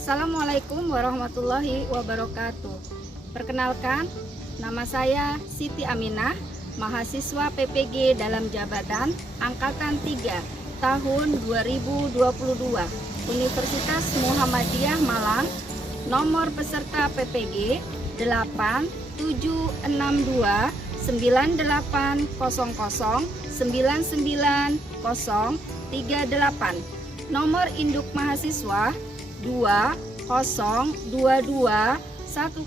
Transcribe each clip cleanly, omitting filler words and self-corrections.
Assalamualaikum warahmatullahi wabarakatuh. Perkenalkan, nama saya Siti Aminah, mahasiswa PPG dalam jabatan Angkatan 3 tahun 2022, Universitas Muhammadiyah Malang. Nomor peserta PPG 8762 9800 99038. Nomor induk mahasiswa 2022 10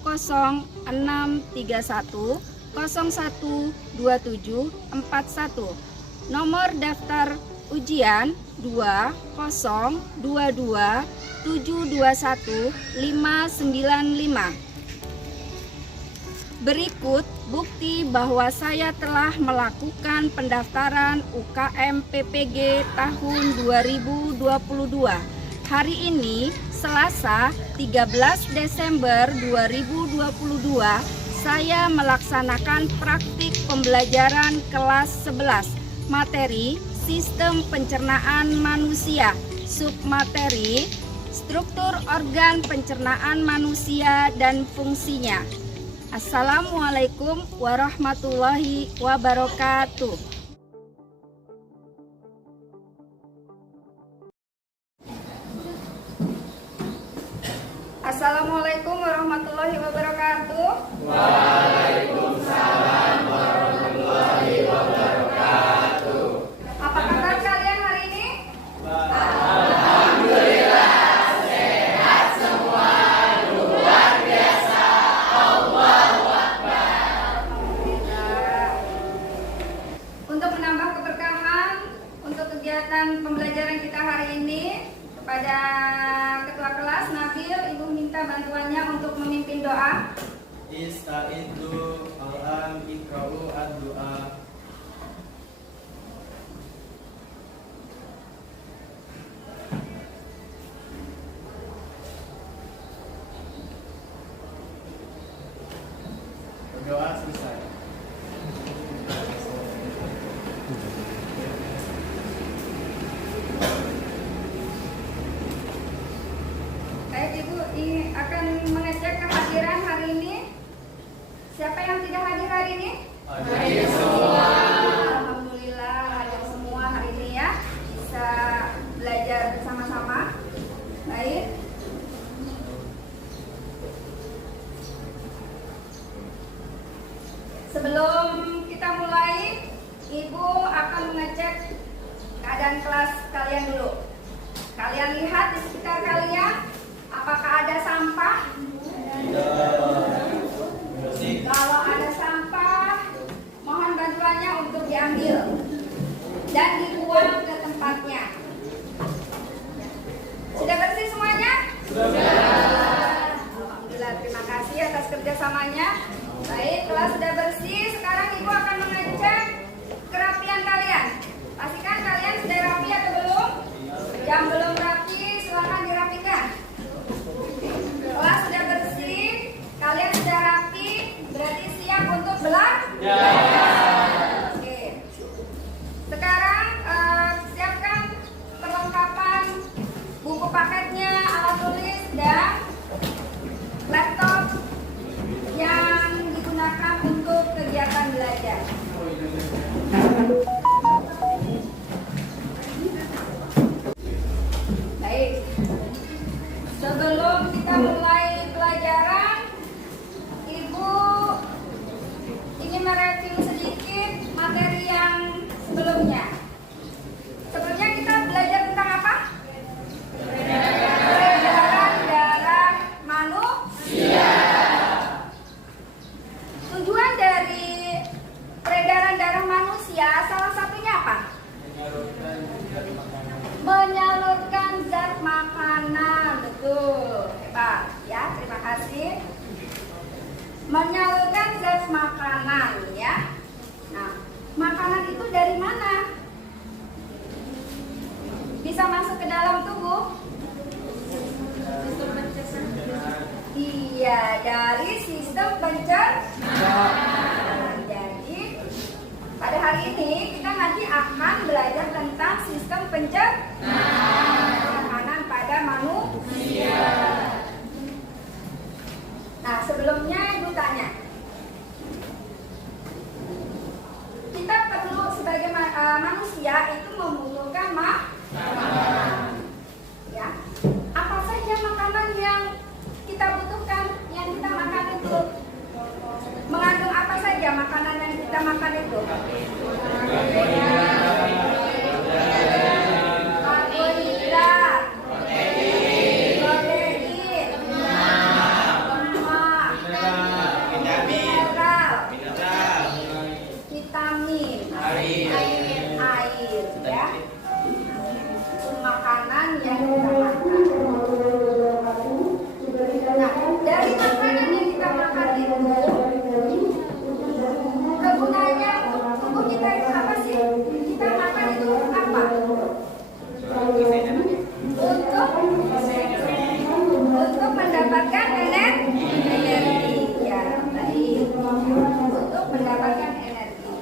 631 012741. Nomor daftar ujian 2022 721 595. Berikut bukti bahwa saya telah melakukan pendaftaran UKM PPG tahun 2022. Hari ini, Selasa 13 Desember 2022, saya melaksanakan praktik pembelajaran kelas 11, materi Sistem Pencernaan Manusia, submateri Struktur Organ Pencernaan Manusia dan Fungsinya. Assalamualaikum warahmatullahi wabarakatuh. Assalamualaikum warahmatullahi wabarakatuh. Waalaikumsalam warahmatullahi wabarakatuh. Apa kabar kalian hari ini? Alhamdulillah sehat semua, luar biasa. Allahu Akbar. Alhamdulillah. Untuk menambah keberkahan untuk kegiatan pembelajaran kita hari ini, kepada ketua kelas Nabil, ibu minta bantuannya untuk memimpin doa. Istaizu al-an ikra'u ad-du'a. Berdoa selesai. Baik ibu, ini akan mengecek kehadiran hari ini. Siapa yang tidak hadir hari ini? Hadir semua. Alhamdulillah hadir semua hari ini ya. Bisa belajar bersama-sama. Baik. Sebelum kita mulai, ibu akan mengecek keadaan kelas kalian dulu. Kalian lihat di sekitar kalian, apakah ada sampah? Kalau ada sampah, mohon bantuannya untuk diambil dan dibuang ke tempatnya. Sudah bersih semuanya? Alhamdulillah, terima kasih atas kerjasamanya. Baik, kelas sudah bersih. Sekarang ibu akan mengecek kerapian kalian. Pastikan kalian sudah rapi atau belum? Yang belum rapi, silakan dirapikan. Kelas sudah bersih, kalian sudah rapi, berarti siap untuk belajar. Oke. Sekarang siapkan perlengkapan buku paketnya, alat tulis dan laptop yang digunakan untuk kegiatan belajar. Baik. Sebelum kita mulai pelajaran, ibu ingin mereview sedikit materi yang sebelumnya. Sebelumnya kita belajar tentang apa? Peredaran darah manusia. Tujuan dari peredaran darah manusia salah satunya apa? Menyalurkan zat makanan. Betul, hebat ya, terima kasih. Menyalurkan zat makanan ya. Nah, makanan itu dari mana? Bisa masuk ke dalam tubuh? Iya, dari sistem pencernaan. Jadi pada hari ini kita nanti akan belajar tentang sistem pencernaan makanan pada manusia. kita butuhkan, yang kita makan itu mengandung apa saja makanan yang kita makan itu? Karbohidrat, protein, lemak, mineral, vitamin, air, ya. Itu makanan yang kita makan. Nah, dari makanan yang kita makan itu, kegunaannya untuk tubuh kita itu apa sih? Kita makan itu apa? Untuk mendapatkan energi. Ya, baik. Untuk mendapatkan energi.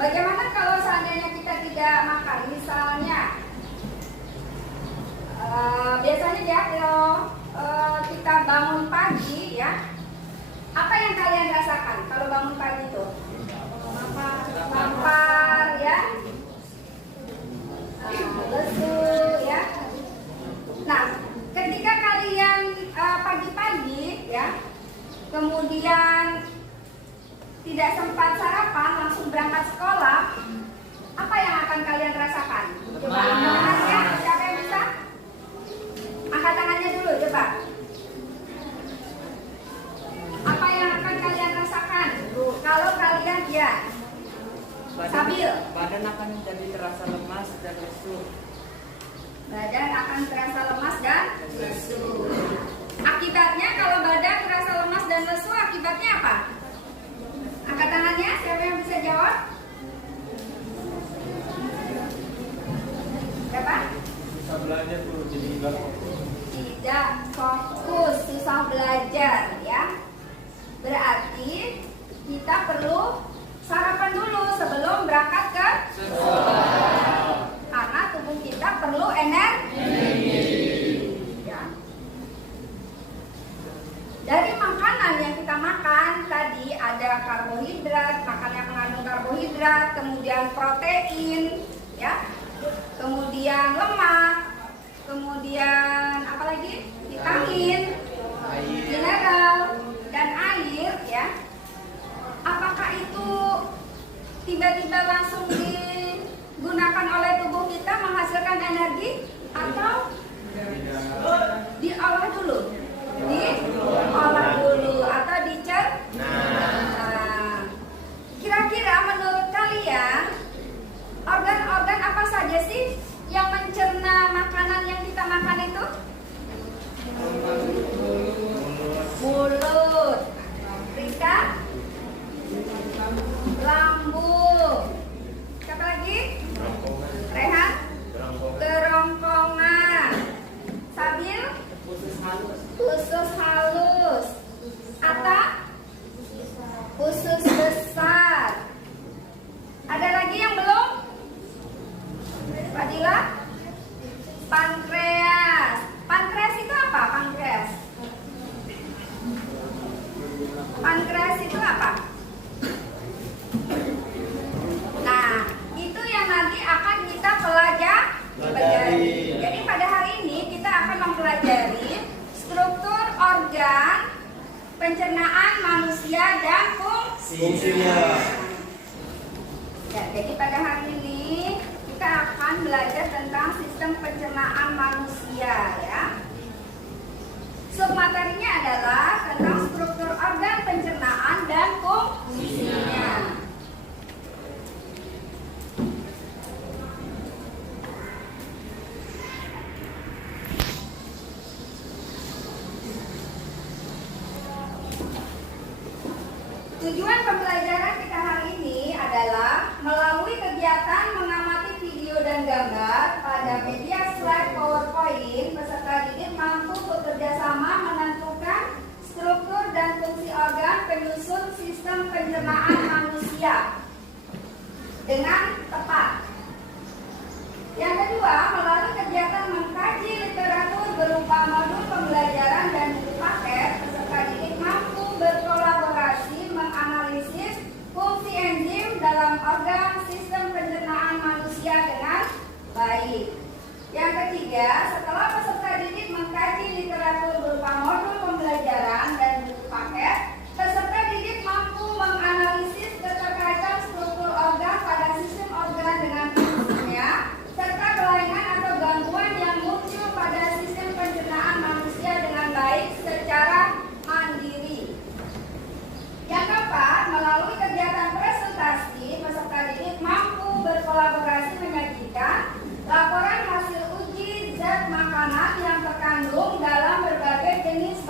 Bagaimana kalau seandainya kita tidak makan? Misalnya, biasanya ya kalau kita bangun pagi ya, apa yang kalian rasakan kalau bangun pagi itu? Lapar ya, lesu ya. Nah, ketika kalian pagi-pagi ya, kemudian tidak sempat sarapan, langsung berangkat sekolah, apa yang akan kalian rasakan? Coba angkat tangannya, siapa yang bisa? Angkat tangannya dulu, coba. Apa yang akan kalian rasakan kalau kalian ya stabil? Badan akan jadi terasa lemas dan lesu. Badan akan terasa lemas dan lesu. Akibatnya kalau badan terasa lemas dan lesu, akibatnya apa? Angkat tangannya, siapa yang bisa jawab? Siapa? Susah belajar tuh, jadi nggak fokus. Tidak fokus, susah belajar ya. Berarti kita perlu sarapan dulu sebelum berangkat ke sekolah. Karena tubuh kita perlu energi. Ya. Dari makanan yang kita makan tadi ada karbohidrat, makan yang mengandung karbohidrat, kemudian protein, ya, kemudian lemak, kemudian apa lagi? Vitamin, mineral, dan air, ya. Apakah itu tiba-tiba langsung digunakan oleh tubuh kita menghasilkan energi atau diolah dulu? Diolah dulu atau dicerna. Kira-kira menurut kalian organ-organ apa saja sih yang mencerna makanan yang kita makan itu? Mulut, Rika, lambung, siapa lagi? Rehan, kerongkongan, Sabil, usus halus, Atta, usus besar. Ada lagi yang belum? Fadila, pankreas. Pankreas itu apa? Pankreas. Pankreas itu apa? Nah, itu yang nanti akan kita pelajari. Jadi pada hari ini kita akan mempelajari struktur organ pencernaan manusia dan fungsinya. Ya, jadi pada hari ini kita akan belajar tentang sistem pencernaan manusia ya. Submaterinya adalah tentang struktur organ pencernaan dan fungsinya. Tujuan pembelajaran kita hari ini adalah melalui kegiatan mengamati video dan gambar pada media slide PowerPoint, peserta didik mampu bekerja sama menentukan struktur dan fungsi organ penyusun sistem pencernaan manusia dengan tepat. Yang kedua, melalui kegiatan mengkaji literatur berupa modul pembelajaran dan buku paket, peserta didik mampu berkolaborasi menganalisis fungsi enzim dalam organ sistem pencernaan manusia dengan baik. Yang ketiga, setelah peserta didik mengkaji literatur berupa modul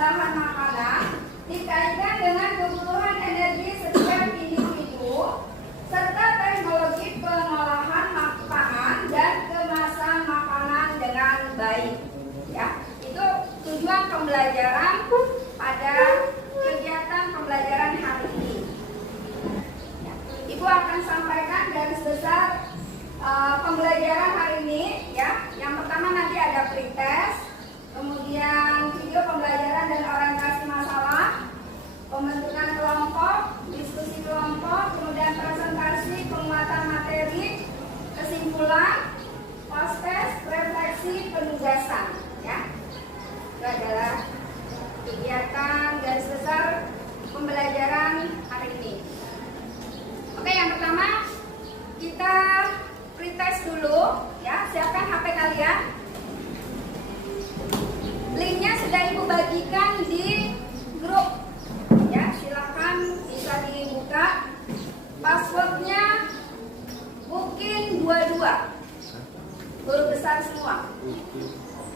pengolahan makanan dikaitkan dengan kebutuhan energi setiap individu serta teknologi pengolahan pangan dan kemasan makanan dengan baik. Ya, itu tujuan pembelajaran pada kegiatan pembelajaran hari ini. Ibu akan sampaikan garis besar pembelajaran hari ini. Ya, yang pertama nanti ada pretest, kemudian video pembelajaran dan orientasi masalah, pembentukan kelompok, diskusi kelompok, kemudian presentasi penguatan materi, kesimpulan, post test, refleksi, penugasan. Ya, itu adalah kegiatan garis besar pembelajaran hari ini. Oke, yang pertama kita pretest dulu. Ya, siapkan HP kalian. Linknya sudah Ibu bagikan di grup. Ya, silakan bisa dibuka. Passwordnya Ukin22, huruf besar semua.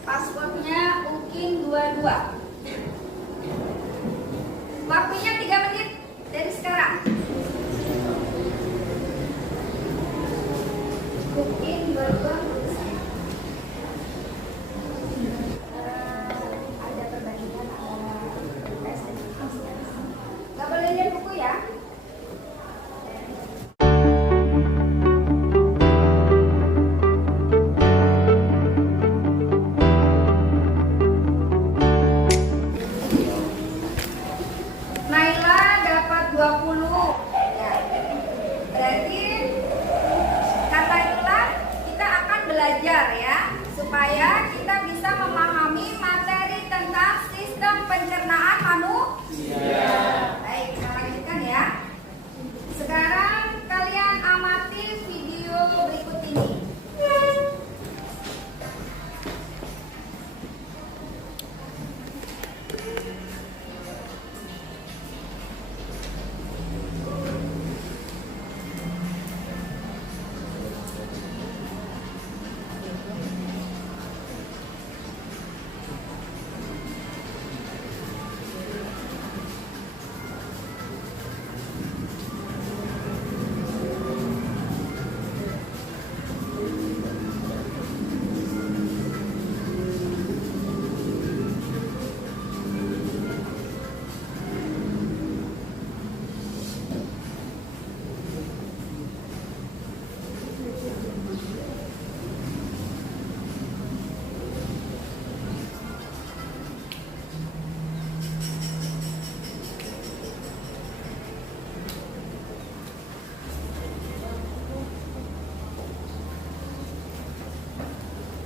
Passwordnya Ukin22. Waktunya 3 menit dari sekarang. Ukin22 huruf besar. Ada perbandingan antara tes dan hasil. Gak boleh lihat buku ya. Naila dapat 20. Ya. Berarti kata itulah kita akan belajar ya, supaya kita bisa memahami materi tentang sistem pencernaan manusia. Baik, kita lanjutkan ya. Sekarang kalian amati video berikut ini.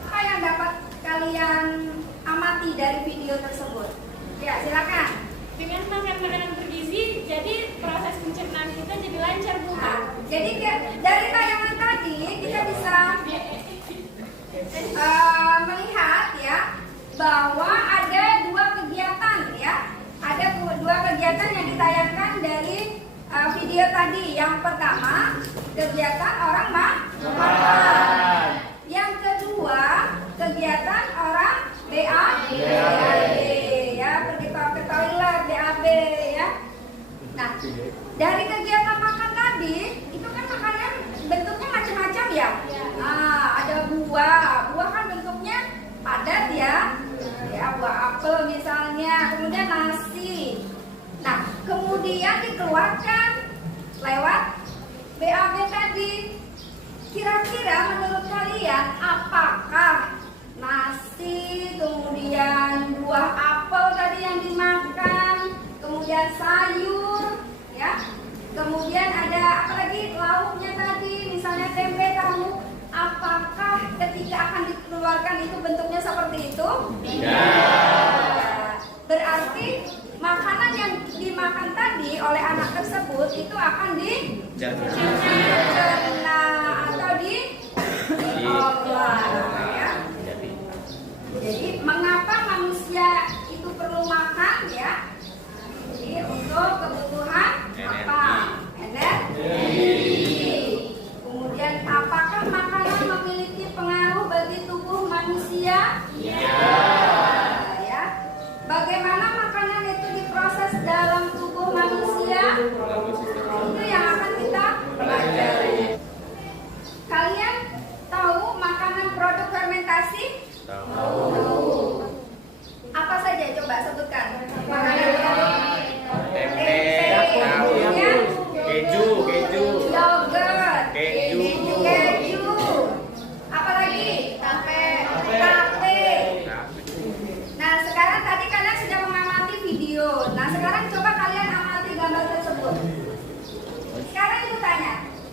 Apa yang dapat kalian amati dari video tersebut? Ya, silakan. Dengan makan makanan bergizi, jadi proses pencernaan kita jadi lancar, Bu. Nah, jadi dari tayangan tadi kita bisa melihat ya bahwa ada dua kegiatan ya, ada dua kegiatan yang ditayangkan dari video tadi. Yang pertama kegiatan orang makan, yang kedua kegiatan orang BAB ya, pergi ke toilet BAB ya. Nah, dari kegiatan makan tadi itu kan makanan bentuknya macam-macam ya. Nah, ada buah kan bentuknya padat ya, buah apel misalnya, kemudian nasi. Nah, kemudian dikeluarkan lewat BAB tadi. Kira-kira menurut kalian apakah nasi, kemudian buah apel tadi yang dimakan, kemudian sayur, ya, kemudian ada apa lagi lauknya tadi, misalnya tempe, tahu, apakah ketika akan dikeluarkan itu bentuknya seperti itu? Tidak. Berarti makanan yang dimakan tadi oleh anak tersebut itu akan dicerna atau diolah, ya. Jadi mengapa manusia itu perlu makan ya? Jadi untuk kebutuhan apa? Energi. Kemudian apakah makanan memiliki pengaruh bagi tubuh manusia? Iya. Ya. Bagaimana makanan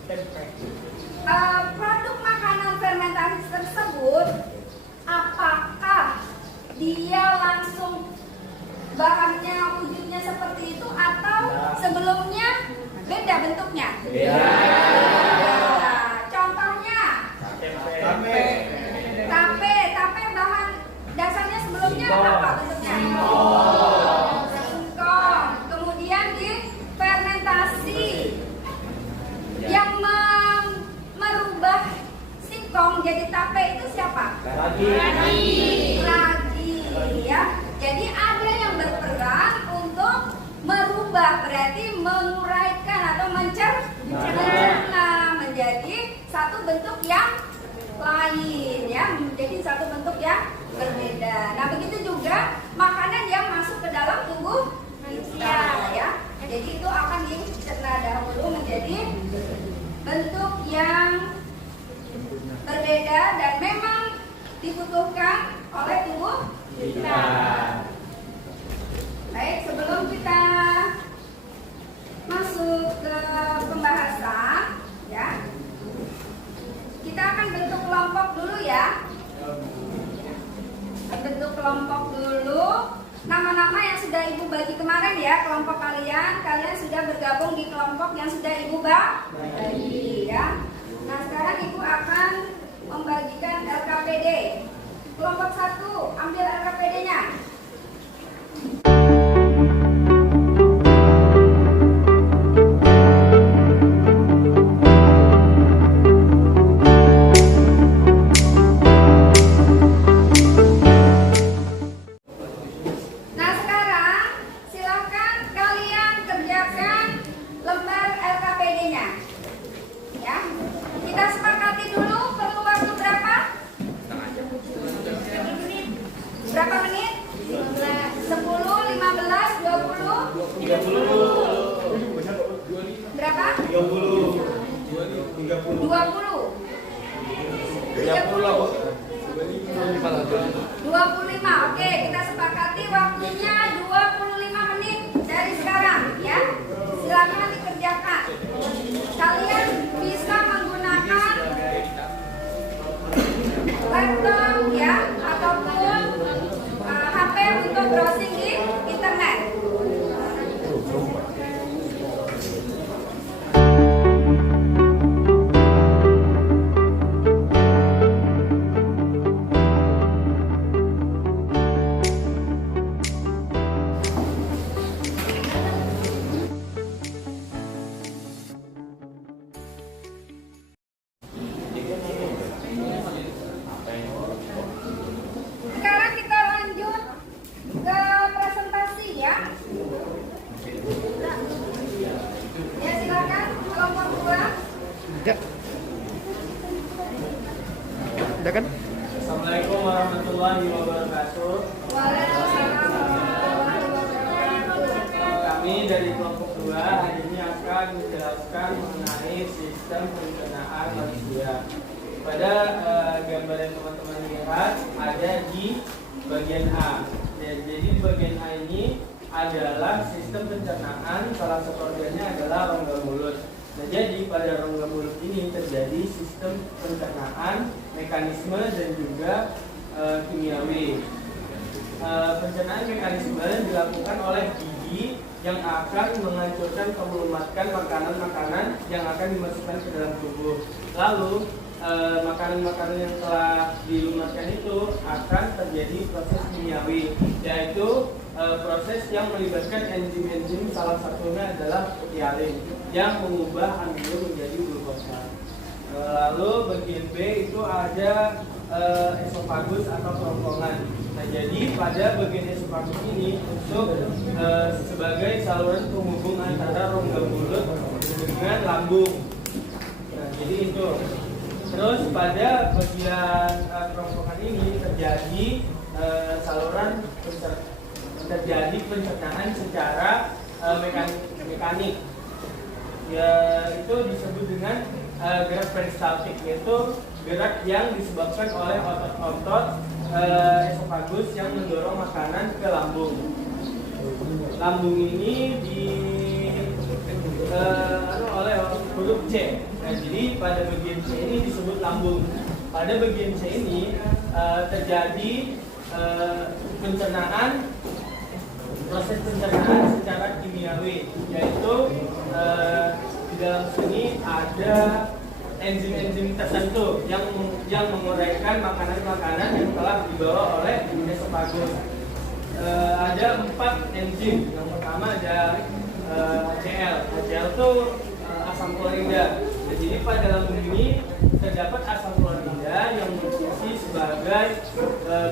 Produk makanan fermentasi tersebut, apakah dia langsung bahannya wujudnya seperti itu atau sebelumnya beda bentuknya? Beda. Contohnya tape bahan dasarnya sebelumnya apa bentuknya? Singkong. Kemudian difermentasi. Yang merubah singkong jadi tape itu siapa? Ragi, ya. Jadi ada yang berperan untuk merubah, berarti menguraikan atau mencerna menjadi satu bentuk yang lain, ya, menjadi satu bentuk yang berbeda. Nah, begitu juga makanan yang masuk ke dalam tubuh manusia, ya. Jadi itu akan dicerna dahulu menjadi bentuk yang berbeda dan memang dibutuhkan oleh tubuh kita. Baik, sebelum kita masuk ke pembahasan, ya, kita akan bentuk kelompok dulu, ya. Bentuk kelompok dulu. Nama-nama yang sudah Ibu bagi kemarin, ya, kelompok kalian sudah bergabung di kelompok yang sudah Ibu bagi, ya. Nah, sekarang Ibu akan membagikan LKPD. Kelompok 1, ambil LKPD-nya. Berapa menit? 10, 15, 20? 30. Berapa? 30. 20. 25. Oke, kita sepakati waktunya 25 menit dari sekarang, ya. Silakan dikerjakan. Kalian bisa menggunakan laptop, ya, ataupun HP untuk browsing di internet. Sekarang kita lanjut ke presentasi, ya. Ya, silakan kelompok 2. Ya. Udah kan? Assalamualaikum warahmatullahi wabarakatuh. Waalaikumsalam warahmatullahi wabarakatuh. Kami dari kelompok 2 hari ini akan menjelaskan mengenai sistem pencernaan manusia. Pada gambar yang teman-teman lihat ada di bagian A. Ya, jadi bagian A ini adalah sistem pencernaan, salah satu organnya adalah rongga mulut. Nah, jadi pada rongga mulut ini terjadi sistem pencernaan, mekanisme dan juga kimiawi. Pencernaan mekanisme dilakukan oleh gigi yang akan menghancurkan atau melumatkan makanan-makanan yang akan dimasukkan ke dalam tubuh. Lalu makanan-makanan yang telah dilumatkan itu akan terjadi proses kimiawi, yaitu proses yang melibatkan enzim-enzim, salah satunya adalah putialin yang mengubah amilo menjadi glukosa. Lalu bagian B itu ada esofagus atau kerongkongan. Nah, jadi pada bagian esofagus ini untuk sebagai saluran penghubung antara rongga mulut dengan lambung. Nah, jadi itu. Terus pada bagian kerongkongan ini terjadi terjadi pencernaan secara mekanik. Ya, itu disebut dengan gerak peristaltik, yaitu gerak yang disebabkan oleh otot-otot esofagus yang mendorong makanan ke lambung. Lambung ini oleh huruf C. Nah, Nah, jadi pada bagian C ini disebut lambung. Pada bagian C ini terjadi pencernaan, proses pencernaan secara kimiawi, yaitu di dalam sini ada enzim-enzim tertentu yang menguraikan makanan-makanan yang telah dibawa oleh esofagus. Ada 4 enzim. Yang pertama ada HCl. HCl itu asam klorida. Jadi pada lambung ini terdapat asam klorida yang berfungsi sebagai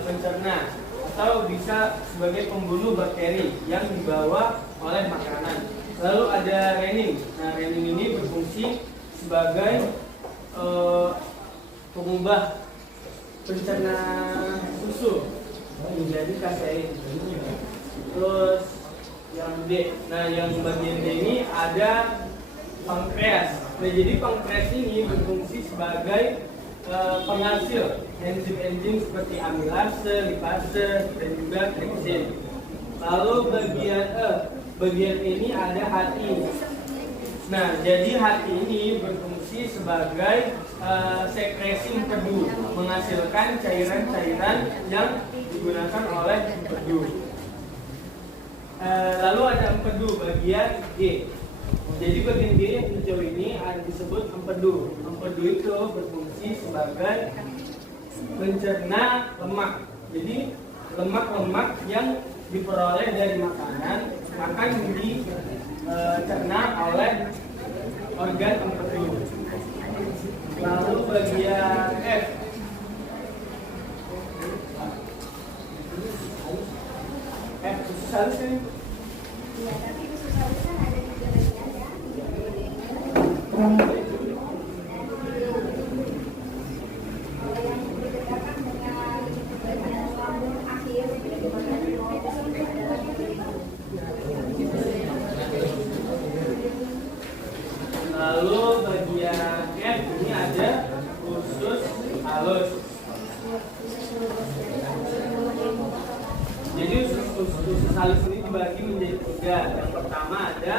pencerna atau bisa sebagai pembunuh bakteri yang dibawa oleh makanan. Lalu ada renin. Nah, renin ini berfungsi sebagai pengubah pencerna susu menjadi kasein. Terus yang D. Nah, yang bagian D ini ada pankreas. Nah, jadi pankreas ini berfungsi sebagai penghasil enzim-enzim seperti amilase, lipase, dan juga tripsin. Lalu bagian E. Bagian ini ada hati. Nah, jadi hati ini berfungsi sebagai sekresi empedu, menghasilkan cairan-cairan yang digunakan oleh empedu. Lalu ada empedu bagian G. Jadi bagian G yang hijau ini disebut empedu. Empedu itu berfungsi sebagai pencerna lemak. Jadi lemak-lemak yang diperoleh dari makanan akan dicerna oleh organ empedu. Lalu bagian F. F usus halus ini. Iya, tapi usus halusan ada 3 bagian ya. Kalau yang berdekatan dengan bagian lambung akhir, lalu bagian F ini ada usus halus. Jadi usus halus ini dibagi menjadi 3. Yang pertama ada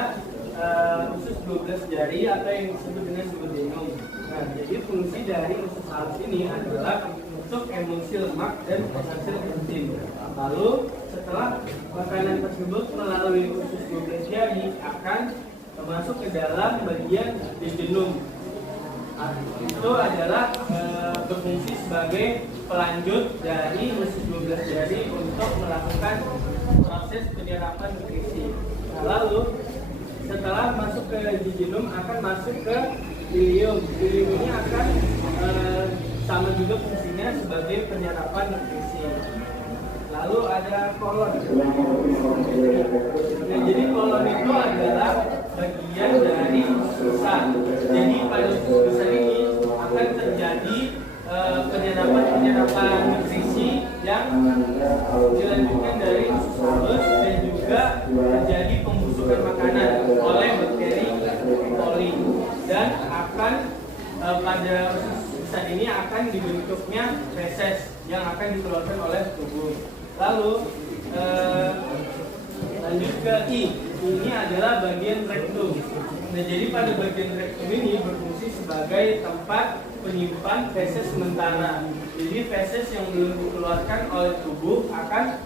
usus 12 jari atau yang disebut dengan duodenum. Nah, jadi fungsi dari usus halus ini adalah untuk emulsi lemak dan penghasil enzim. Lalu setelah makanan tersebut melalui usus 12 jari akan masuk ke dalam bagian duodenum. Itu adalah berfungsi sebagai pelanjut dari usus 12 jari untuk melakukan proses penyerapan nutrisi. Nah, lalu setelah masuk ke duodenum akan masuk ke ileum. Ileum ini akan sama juga fungsinya sebagai penyerapan nutrisi. Lalu ada kolon. Nah, jadi kolon itu adalah bagian dari usus besar. Jadi pada usus besar ini akan terjadi penyerapan nutrisi yang dilanjutkan dari usus halus dan juga terjadi pembusukan makanan oleh bakteri coli dan akan pada usus besar ini akan dibentuknya feses yang akan dikeluarkan oleh tubuh. Lalu lanjut ke I. Ini adalah bagian rektum. Nah, jadi pada bagian rektum ini berfungsi sebagai tempat penyimpan feses sementara. Jadi feses yang belum dikeluarkan oleh tubuh akan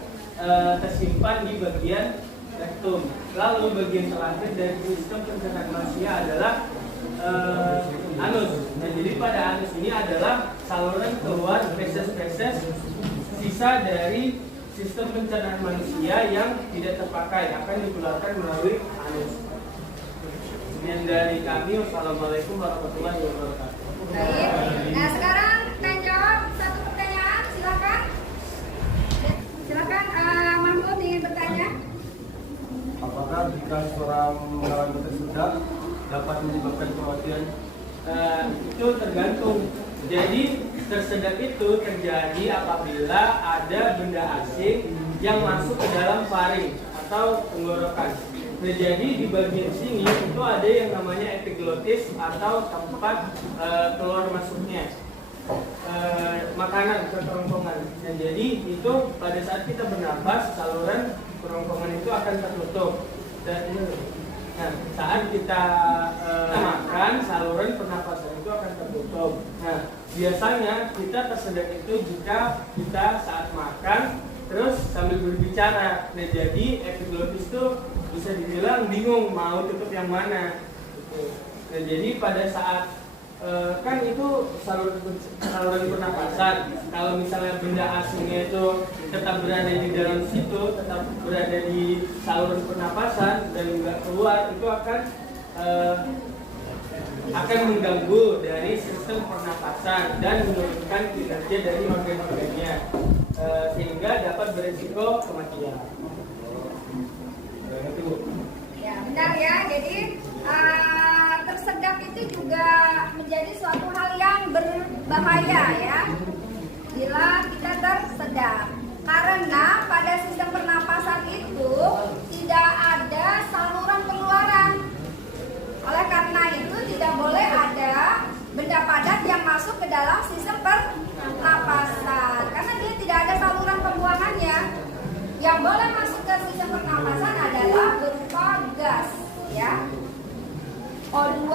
tersimpan di bagian rektum. Lalu bagian terakhir dari sistem pencernaan manusia adalah anus. Nah, jadi pada anus ini adalah saluran keluar feses-feses sisa dari sistem pencernaan manusia yang tidak terpakai akan dikeluarkan melalui anus. Sekian dari kami. Wassalamualaikum warahmatullahi wabarakatuh. baik. Nah, sekarang kita jawab satu pertanyaan. Silakan. Silakan Mahmud ingin bertanya. Apakah jika seorang mengalami tersedak dapat menyebabkan kematian? Itu tergantung. Jadi tersedak itu terjadi apabila ada benda asing yang masuk ke dalam faring atau tenggorokan. Nah, jadi di bagian sini itu ada yang namanya epiglotis atau tempat keluar masuknya makanan ke kerongkongan. Dan jadi itu pada saat kita bernapas saluran kerongkongan itu akan tertutup. Dan nah, saat kita makan saluran pernapasan tertutup. Nah, biasanya kita tersedak itu jika kita saat makan terus sambil berbicara. Nah, jadi epiglottis itu bisa dibilang bingung mau tutup yang mana. Gitu. Nah, jadi pada saat kan itu saluran pernapasan. Kalau misalnya benda asingnya itu tetap berada di dalam situ, tetap berada di saluran pernapasan dan nggak keluar, itu akan mengganggu dari sistem pernapasan dan menurunkan kinerja dari organ-organnya, sehingga dapat berisiko kematian. Ya, benar ya. Jadi tersedak itu juga menjadi suatu hal yang berbahaya ya bila kita tersedak, karena pada sistem pernapasan itu tidak ada saluran pengeluaran. Oleh karena itu tidak boleh ada benda padat yang masuk ke dalam sistem pernapasan karena dia tidak ada saluran pembuangannya. Yang boleh masuk ke sistem pernapasan adalah berupa gas ya. O2,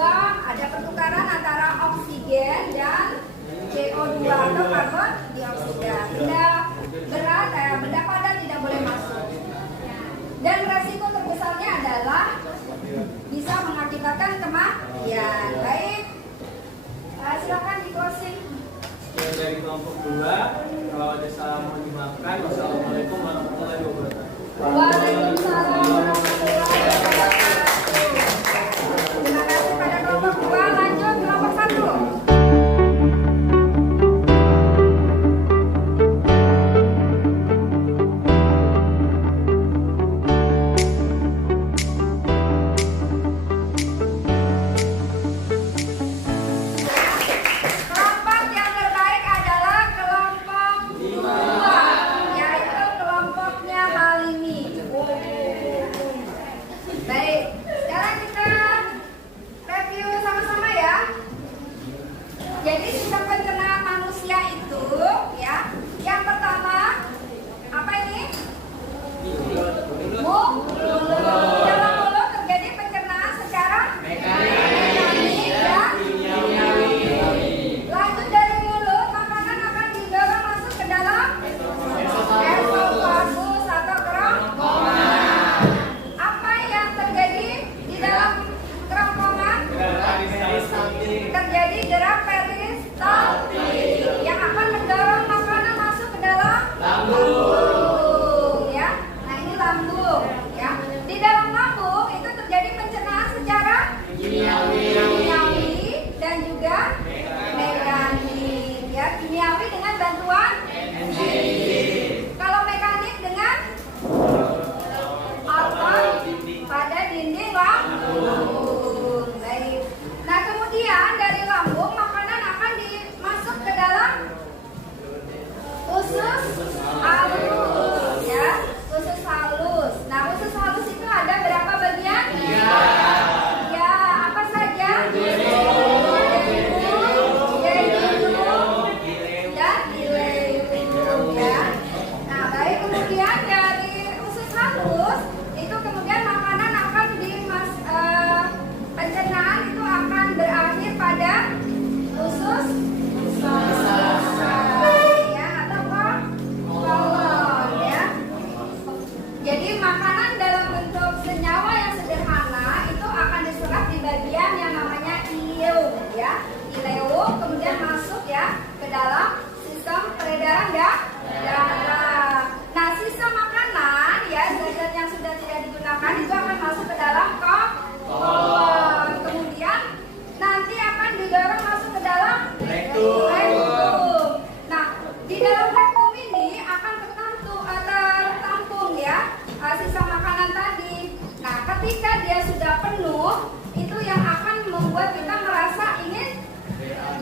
ada pertukaran antara oksigen dan CO2 atau karbon dioksida. Benda padat tidak boleh masuk. Dan resiko terbesarnya adalah bisa mengakibatkan kematian. Baik, silakan di closing. Dari kelompok 2, kalau ada salah mohon dimaafkan. Wassalamualaikum warahmatullahi wabarakatuh. Waalaikumsalam warahmatullahi wabarakatuh. Terima kasih pada kelompok 2. Lanjut kelompok 1.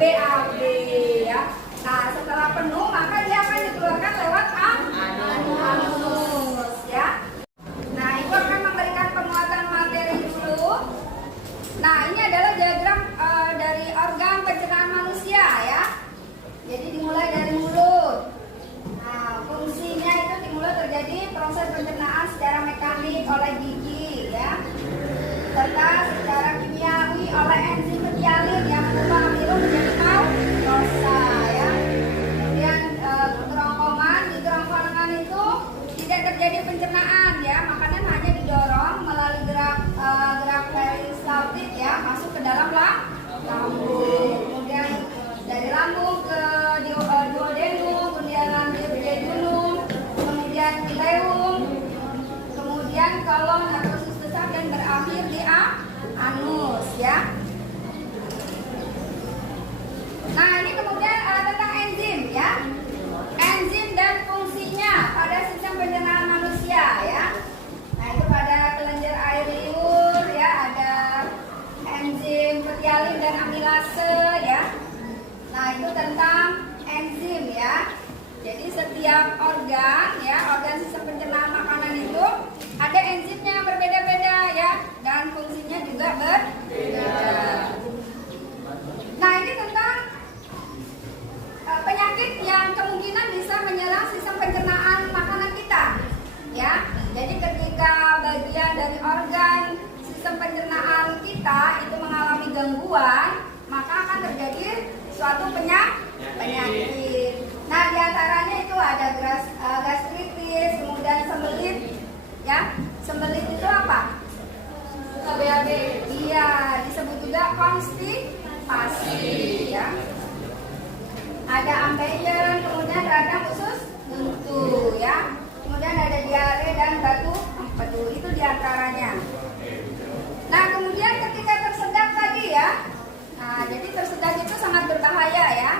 BAB ya. Nah, setelah penuh maka dia akan dikeluarkan lewat anus ya. Nah, itu akan memberikan penguatan materi dulu. Nah, ini adalah diagram dari organ pencernaan manusia ya. Jadi dimulai dari mulut. Nah, fungsinya itu di mulut terjadi proses pencernaan secara mekanik oleh gigi ya, serta secara kimiawi oleh enzim penjalin yang mengubah amilo menjadi ketika bagian dari organ sistem pencernaan kita itu mengalami gangguan, maka akan terjadi suatu penyakit. Nah, diantaranya itu ada gastritis, kemudian sembelit, ya. Sembelit itu apa? BAB. Iya, disebut juga konstipasi, ya. Ada ambeien, kemudian radang usus buntu, ya. Kemudian ada diare dan batu empedu, itu diantaranya. Nah, kemudian ketika tersedak tadi ya, nah jadi tersedak itu sangat berbahaya ya,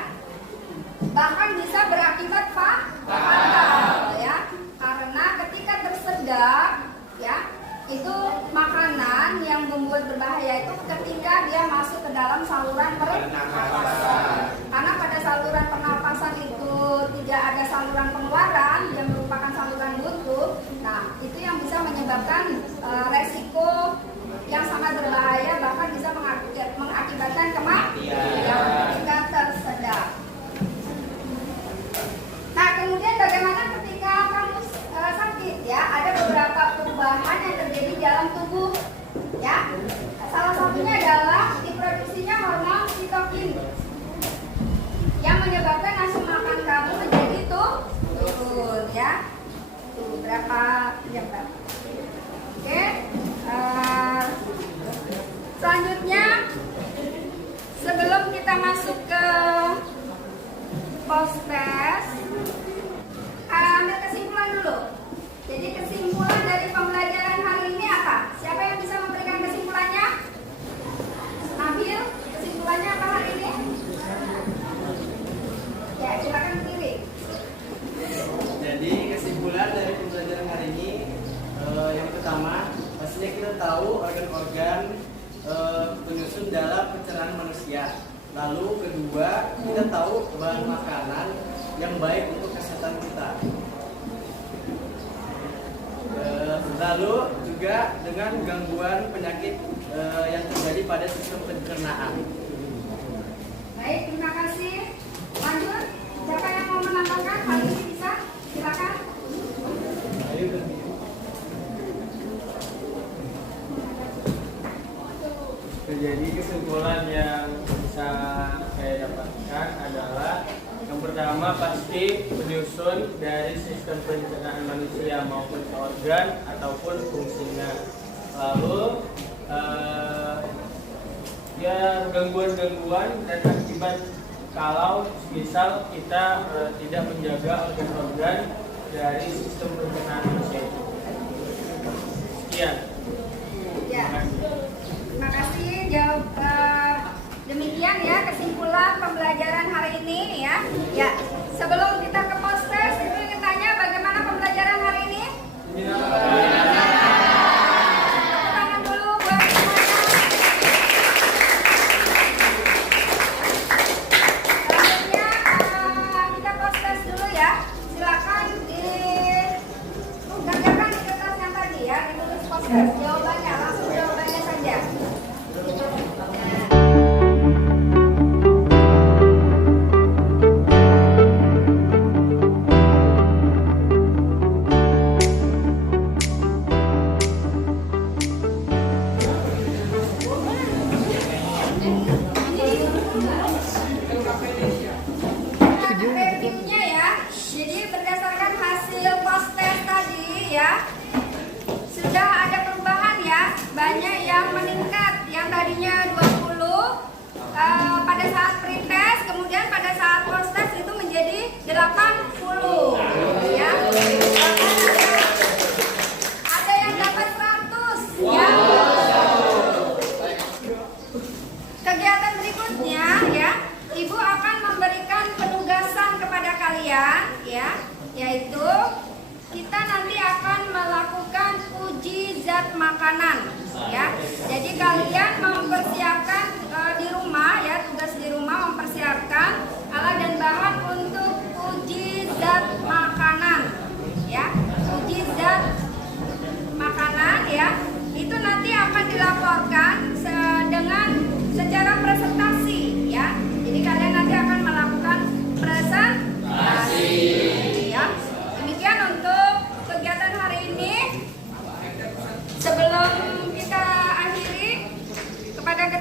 bahkan bisa berakibat fatal ya, karena ketika tersedak ya, itu makanan yang membuat berbahaya itu ketika dia masuk ke dalam saluran pernapasan. Karena pada saluran pernapasan itu tidak ada saluran pengeluaran yang merupakan saluran buntu. Nah, itu yang bisa menyebabkan resiko yang sangat berbahaya, bahkan bisa mengakibatkan kematian ketika tersedak. Nah, kemudian bagaimana ketika kamu sakit ya? Ada beberapa perubahan yang terjadi dalam tubuh ya. Salah satunya adalah diproduksinya hormon sitokin yang menyebabkan nafsu makan kamu menjadi turun ya. Tuh berapa jam berapa? Oke. Selanjutnya, sebelum kita masuk ke post test, ambil kesimpulan dulu. Jadi kesimpulan dari pembelajaran hari ini apa? Siapa yang bisa memberikan kesimpulannya? Ambil kesimpulannya apa hari ini? Ya, silakan berdiri. Jadi kesimpulan dari pembelajaran hari ini, yang pertama pastinya kita tahu organ-organ penyusun dalam pencernaan manusia. Lalu kedua, kita tahu bahan makanan yang baik untuk kesehatan kita. Lalu juga dengan gangguan penyakit yang terjadi pada sistem pencernaan. Baik, terima kasih. Lanjut, siapa yang mau menambahkan hal ini bisa? Silakan. Jadi kesimpulan yang bisa saya dapatkan adalah yang pertama pasti penyusun dari sistem pencernaan manusia maupun organ ataupun fungsinya. Lalu ya gangguan-gangguan dan akibat kalau misal kita tidak menjaga organ-organ dari sistem pencernaan manusia itu. Sekian. Ya. Terima kasih. Demikian ya kesimpulan pembelajaran hari ini ya. Ya, sebelum kita ke post test, itu ingin tanya bagaimana pembelajaran hari ini? Tepuk tangan dulu buat semuanya. Selanjutnya kita post test dulu ya. Silakan dikerjakan di kertas yang tadi ya, ditulis post test. Jawabannya langsung jawabannya saja. Reviewnya ya, jadi berdasarkan hasil post test tadi ya, sudah ada perubahan ya, banyak yang meningkat, yang tadinya 20 pada saat pretest, kemudian pada saat post test itu menjadi 80 ya. Ada yang dapat 100 ya. Kegiatan berikutnya ya, Ibu akan memberikan penugasan kepada kalian ya, yaitu kita nanti akan melakukan uji zat makanan ya. Jadi kalian mempersiapkan di rumah ya, tugas di rumah mempersiapkan alat dan bahan untuk uji zat makanan.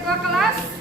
ketua kelas.